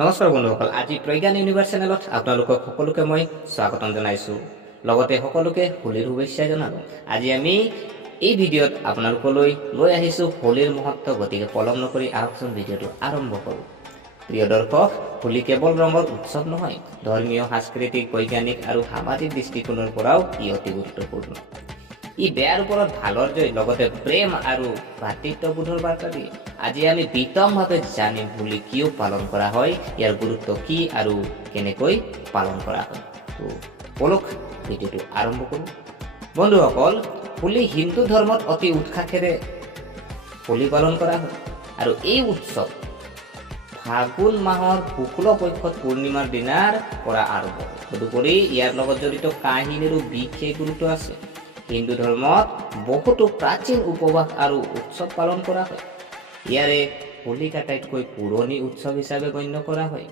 নমস্কাৰ বন্ধুসকল, আজি প্ৰজ্ঞান ইউনিভাৰ্ছ চেনেলত আপোনালোকক সকলোকে মই স্বাগতম জনাইছোঁ। লগতে সকলোকে হোলীৰ শুভেচ্ছা জনালোঁ। আজি আমি এই ভিডিঅ'ত আপোনালোকলৈ লৈ আহিছোঁ হোলীৰ মহত্ব। গতিকে পলম নকৰি আহকচোন ভিডিঅ'টো আৰম্ভ কৰোঁ। প্ৰিয় দৰ্শক, হোলী কেৱল ৰঙৰ উৎসৱ নহয়, ধৰ্মীয়, সাংস্কৃতিক, বৈজ্ঞানিক আৰু সামাজিক দৃষ্টিকোণৰ পৰাও ই অতি গুৰুত্বপূৰ্ণ। ই বেয়াৰ ওপৰত ভালৰ জয়, লগতে প্ৰেম আৰু ভাতৃত্ববোধৰ বাৰ্তা দিয়ে। আজি আমি বিতংভাৱে জানিম হোলী কিয় পালন কৰা হয়, ইয়াৰ গুৰুত্ব কি আৰু কেনেকৈ পালন কৰা হয়। তো বলক ভিডিঅ'টো আৰম্ভ কৰোঁ। বন্ধুসকল, হোলী হিন্দু ধৰ্মত অতি উৎসাহেৰে হোলী পালন কৰা হয় আৰু এই উৎসৱ ফাগুন মাহৰ শুক্ল পক্ষত পূৰ্ণিমাৰ দিনাৰ পৰা আৰম্ভ হয়। তদুপৰি ইয়াৰ লগত জড়িত কাহিনীৰো বিশেষ গুৰুত্ব আছে। হিন্দু ধৰ্মত বহুতো প্ৰাচীন উপবাস আৰু উৎসৱ পালন কৰা হয়। ইয়াৰে হোলীক আটাইতকৈ পুৰণি উৎসৱ হিচাপে গণ্য কৰা হয়।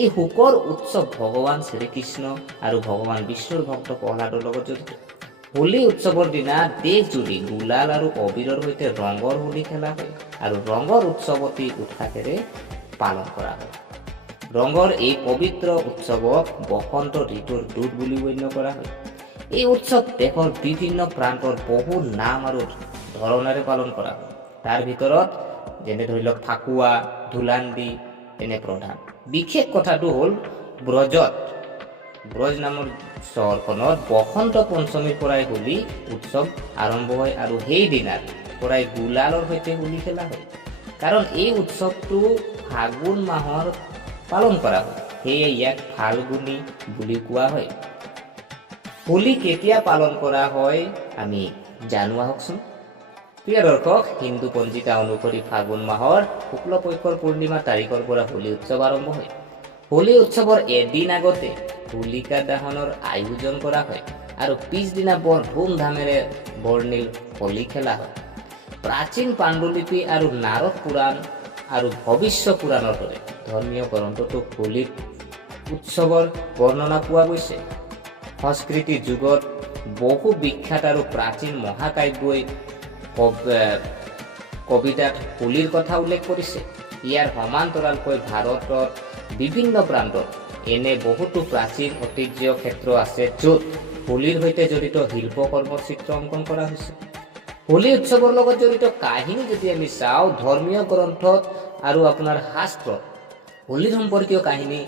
এই শোকৰ উৎসৱ ভগৱান শ্ৰীকৃষ্ণ আৰু ভগৱান বিষ্ণুৰ ভক্ত প্ৰহ্লাদৰ লগত জড়িত। হোলী উৎসৱৰ দিনা দেশজুৰি গুলাল আৰু অবীৰৰ সৈতে ৰঙৰ হোলী খেলা হয় আৰু ৰঙৰ উৎসৱ অতি উৎসাহেৰে পালন কৰা হয়। ৰঙৰ এই পবিত্ৰ উৎসৱক বসন্ত ঋতুৰ দূত বুলি গণ্য কৰা হয়। এই উৎসৱ দেশৰ বিভিন্ন প্ৰান্তৰ বহু নাম আৰু ধৰণেৰে পালন কৰা হয়। তাৰ ভিতৰত যেনে ধৰি লওক ফাকুৱা, ধুলান্দি এনে প্ৰধান। বিশেষ কথাটো হ'ল ব্ৰজ নামৰ চহৰখনত বসন্ত পঞ্চমীৰ পৰাই হোলী উৎসৱ আৰম্ভ হয় আৰু সেই দিনাৰ পৰাই গুলালৰ সৈতে হোলী খেলা হয়। কাৰণ এই উৎসৱটো ফাগুন মাহৰ পালন কৰা হয়, সেয়ে ইয়াক ফাল্গুনী বুলি কোৱা হয়। হোলী কেতিয়া পালন কৰা হয় আমি জানো আহকচোন। প্ৰিয় দৰ্শক, হিন্দু পঞ্জিকা অনুসৰি ফাগুন মাহৰ শুক্ল পক্ষৰ পূৰ্ণিমা তাৰিখৰ পৰা হোলী উৎসৱ আৰম্ভ হয়। হোলী উৎসৱৰ এদিন আগতে হোলিকা দহনৰ আয়োজন কৰা হয় আৰু পিছদিনা বৰ ধুমধামেৰে বৰ্ণিল হোলী খেলা হয়। প্ৰাচীন পাণ্ডুলিপি আৰু নাৰদ পুৰাণ আৰু ভৱিষ্য পুৰাণৰ দৰে ধৰ্মীয় গ্ৰন্থতো হোলী উৎসৱৰ বৰ্ণনা পোৱা গৈছে। সংস্কৃতি যুগত বহু বিখ্যাত আৰু প্ৰাচীন মহাকাব্যই কবিতাত হোলীৰ কথা উল্লেখ কৰিছে। ইয়াৰ সমান্তৰালকৈ ভাৰতৰ বিভিন্ন প্ৰান্তত এনে বহুতো প্ৰাচীন ঐতিহ্য ক্ষেত্ৰ আছে য'ত হোলীৰ সৈতে জড়িত শিল্পকৰ্মৰ চিত্ৰ অংকন কৰা হৈছে। হোলী উৎসৱৰ লগত জড়িত কাহিনী যদি আমি চাওঁ, ধৰ্মীয় গ্ৰন্থত আৰু আপোনাৰ শাস্ত্ৰত হোলীৰ সম্পৰ্কীয় কাহিনী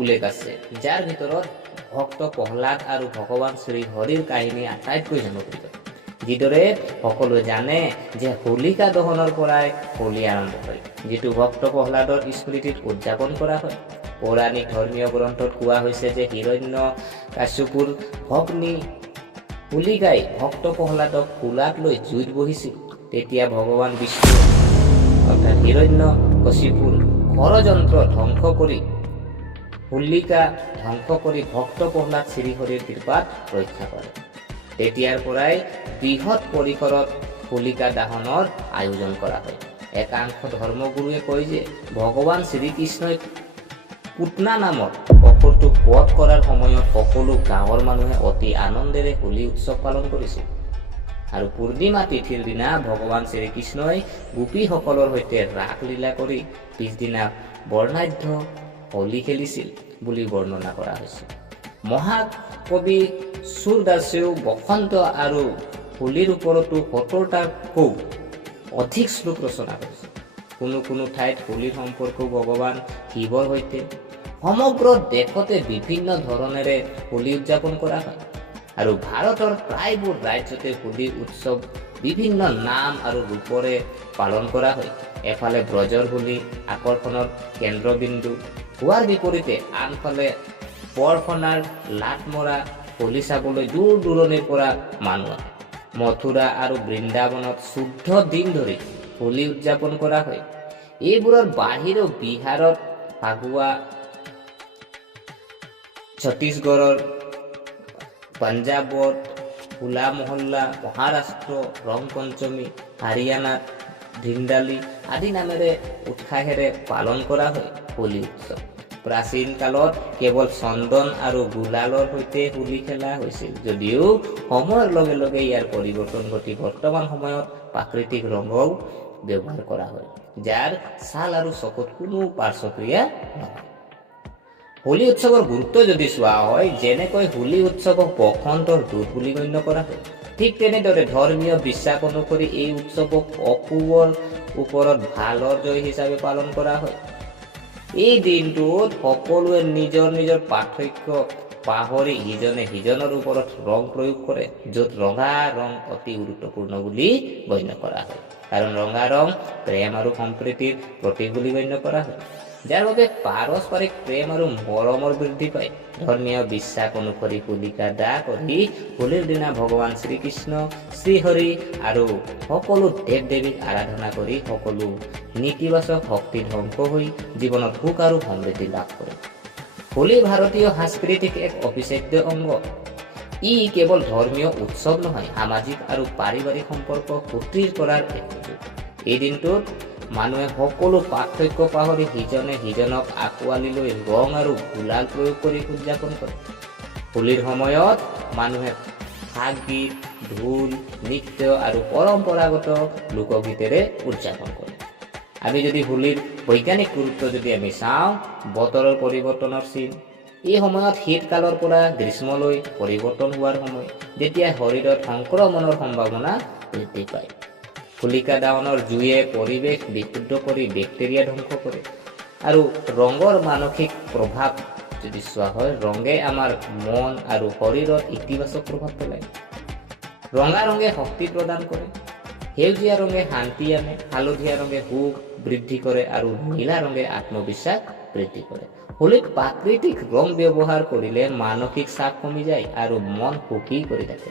উল্লেখ আছে, যাৰ ভিতৰত ভক্ত প্ৰহ্লাদ আৰু ভগৱান শ্ৰীহৰিৰ কাহিনী আটাইতকৈ জনপ্ৰিয়। যিদৰে সকলোৱে জানে যে হোলিকা দহনৰ পৰাই হোলী আৰম্ভ হয়, যিটো ভক্ত প্ৰহ্লাদৰ স্মৃতিত উদযাপন কৰা হয়। পৌৰাণিক ধৰ্মীয় গ্ৰন্থত কোৱা হৈছে যে হিৰণ্যকশিপুৰ ভগ্নী হোলিকাই ভক্ত প্ৰহ্লাদক কোলাত লৈ জুইত বহিছিল। তেতিয়া ভগৱান বিষ্ণু অৰ্থাৎ হিৰণ্যকশিপুৰ ষড়যন্ত্ৰ ধ্বংস কৰি হোলিকা ধ্বংস কৰি ভক্ত প্ৰহ্লাদ শ্ৰীহৰিৰ কৃপাত ৰক্ষা কৰে। তেতিয়াৰ পৰাই বৃহৎ পৰিসৰত হোলিকা দহনৰ আয়োজন কৰা হয়। একাংশ ধৰ্মগুৰুৱে কয় যে ভগৱান শ্ৰীকৃষ্ণই পুতনা নামৰ অসুৰটোক বধ কৰাৰ সময়ত সকলো গাঁৱৰ মানুহে অতি আনন্দেৰে হোলী উৎসৱ পালন কৰিছিল আৰু পূৰ্ণিমা তিথিৰ দিনা ভগৱান শ্ৰীকৃষ্ণই গোপীসকলৰ সৈতে ৰাসলীলা কৰি পিছদিনা বৰ্ণাঢ্য হোলী খেলিছিল বুলি বৰ্ণনা কৰা হৈছে। মহাকবি সূৰদাসেও বসন্ত আৰু হোলীৰ ওপৰতো 70টাতকৈও অধিক শ্লোক ৰচনা কৰিছে। কোনো ঠাইত হোলীৰ সম্পৰ্ক ভগৱান শিৱৰ সৈতে। সমগ্ৰ দেশতে বিভিন্ন ধৰণেৰে হোলী উদযাপন কৰা হয় আৰু ভাৰতৰ প্ৰায়বোৰ ৰাজ্যতে হোলী উৎসৱ বিভিন্ন নাম আৰু ৰূপৰে পালন কৰা হয়। এফালে ব্ৰজৰ হোলী আকৰ্ষণৰ কেন্দ্ৰবিন্দু হোৱাৰ বিপৰীতে আনফালে বৰসনাৰ লাটমৰা হোলী চাবলৈ দূৰ দূৰণিৰ পৰা মানুহ আহে। মথুৰা আৰু বৃন্দাবনত 14 দিন ধৰি হোলী উদযাপন কৰা হয়। এইবোৰৰ বাহিৰেও বিহাৰত ফাগুৱা, ছত্তীশগড়ৰ পঞ্জাৱত হোলা মহল্লা, মহাৰাষ্ট্ৰ ৰং পঞ্চমী, হাৰিয়ানাত ধিণ্ডালি আদি নামেৰে উৎসাহেৰে পালন কৰা হয় হোলী উৎসৱ। প্ৰাচীন কালত কেৱল চন্দন আৰু গুলালৰ সৈতে হোলী খেলা হৈছিল, যদিও সময়ৰ লগে লগে ইয়াৰ পৰিৱৰ্তন ঘটি বৰ্তমান সময়ত প্ৰাকৃতিক ৰঙও ব্যৱহাৰ কৰা হয়। যাৰ ছাল আৰু চকুত কোনো পাৰ্শ্বক্ৰিয়া নহয়। হোলী উৎসৱৰ গুৰুত্ব যদি চোৱা হয়, যেনেকৈ হোলী উৎসৱক বসন্তৰ দূত বুলি গণ্য কৰা হয়, ঠিক তেনেদৰে ধৰ্মীয় বিশ্বাস অনুসৰি এই উৎসৱক অশুভৰ ওপৰত ভালৰ জয় হিচাপে পালন কৰা হয়। এই দিনটোত সকলোৱে নিজৰ নিজৰ পাৰ্থক্য পাহৰি ইজনে সিজনৰ ওপৰত ৰং প্ৰয়োগ কৰে, য'ত ৰঙা ৰং অতি গুৰুত্বপূৰ্ণ বুলি গণ্য কৰা হয়। কাৰণ ৰঙা ৰং প্ৰেম আৰু সম্প্ৰীতিৰ প্ৰতীক বুলি গণ্য কৰা হয়, যাৰ বাবে পাৰস্পৰিক প্ৰেম আৰু মৰমৰ বৃদ্ধি পায়। ধৰ্মীয় বিশ্বাস অনুসৰি হোলিকা দা কৰি হোলীৰ দিনা ভগৱান শ্ৰীকৃষ্ণ, শ্ৰীহৰি আৰু সকলো দেৱ দেৱীক আৰাধনা কৰি সকলো নেতিবাচক শক্তি ধ্বংস হৈ জীৱনত সুখ আৰু সমৃদ্ধি লাভ কৰে। হোলী ভাৰতীয় সাংস্কৃতিক এক অবিচ্ছেদ্য অংগ। ই কেৱল ধৰ্মীয় উৎসৱ নহয়, সামাজিক আৰু পাৰিবাৰিক সম্পৰ্ক সুদৃঢ় কৰাৰ এক সুযোগ। এই দিনটোত মানুহে সকলো পাৰ্থক্য পাহৰি সিজনে সিজনক আঁকোৱালি লৈ ৰং আৰু গুলাল প্ৰয়োগ কৰি উদযাপন কৰে। হোলীৰ সময়ত মানুহে ফাগ গীত, ঢোল, নৃত্য আৰু পৰম্পৰাগত লোকগীতেৰে উদযাপন কৰে। আমি যদি হোলীৰ বৈজ্ঞানিক গুৰুত্ব যদি আমি চাওঁ, বতৰৰ পৰিৱৰ্তনৰ চিন। এই সময়ত শীতকালৰ পৰা গ্ৰীষ্মলৈ পৰিৱৰ্তন হোৱাৰ সময়, যেতিয়া শৰীৰত সংক্ৰমণৰ সম্ভাৱনা বৃদ্ধি পায়। হোলিকা দহনৰ জুয়ে পৰিৱেশ বিশুদ্ধ কৰি বেক্টেৰিয়া ধ্বংস কৰে। আৰু ৰঙৰ মানসিক প্ৰভাৱ যদি চোৱা হয়, ৰঙে আমাৰ মন আৰু শৰীৰত ইতিবাচক প্ৰভাৱ পেলায়। ৰঙা ৰঙে শক্তি প্ৰদান কৰে, সেউজীয়া ৰঙে শান্তি আনে, হালধীয়া ৰঙে সুখ বৃদ্ধি কৰে আৰু নীলা ৰঙে আত্মবিশ্বাস বৃদ্ধি কৰে। হোলীত প্ৰাকৃতিক ৰং ব্যৱহাৰ কৰিলে মানসিক চাপ কমি যায় আৰু মন সুখী কৰি থাকে।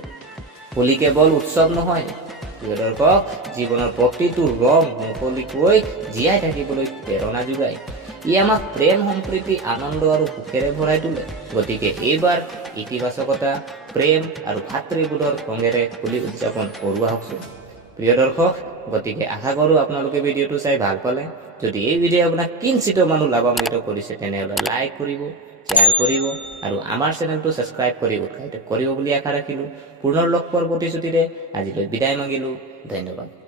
হোলী কেৱল উৎসৱ নহয়, প্ৰিয় দৰ্শক, জীৱনৰ প্ৰতিটো ৰং মুকলিকৈ জীয়াই থাকিবলৈ প্ৰেৰণা যোগায়। ই আমাক প্ৰেম, সম্প্ৰীতি, আনন্দ আৰু সুখেৰে ভৰাই তোলে। গতিকে এইবাৰ ইতিবাচকতা, প্ৰেম আৰু ভাতৃবোধৰ ৰঙেৰে হোলী উদযাপন কৰোৱা হওকচোন। প্ৰিয় দৰ্শক, গতিকে আশা কৰোঁ আপোনালোকে ভিডিঅ'টো চাই ভাল পালে। যদি এই ভিডিঅ' আপোনাক কিঞ্চিত মানুহ লাভান্বিত কৰিছে, তেনেহ'লে লাইক কৰিব, শ্বেয়াৰ কৰিব আৰু আমাৰ চেনেলটো ছাবস্ক্ৰাইব কৰি উৎসাহিত কৰিব বুলি আশা ৰাখিলোঁ। পুনৰ লগ পোৱাৰ প্ৰতিশ্ৰুতিৰে আজিলৈ বিদায় মাগিলোঁ। ধন্যবাদ।